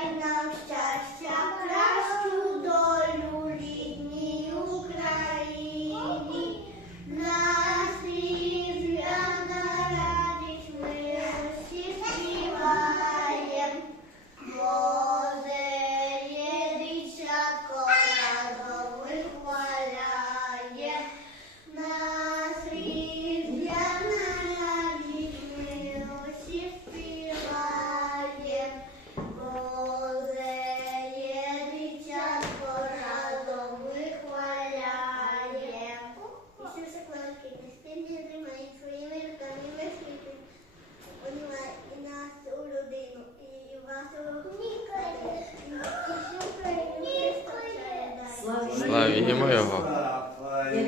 right now. 越慢越好